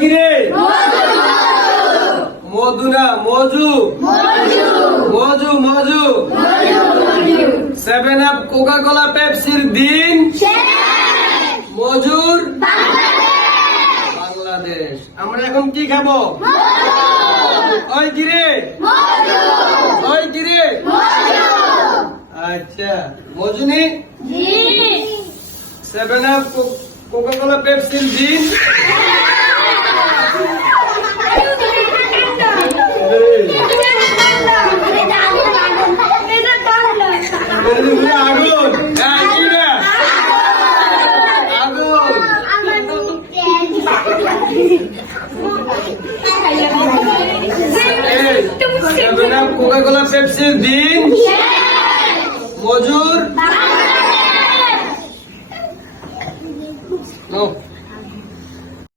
কি রে? মধু না মজু। মজু মজু। 7 আপ কোকা কোলা পেপসির দিন মজুর বাংলাদেশ। আমরা এখন কি খাবো? ওই কি রে? ওই কি রে? আচ্ছা মজুনি 7 আপ কোকা কোলা পেপসির দিন আগুন। আগুন কোকা কোলা পেপসির দিন মজুর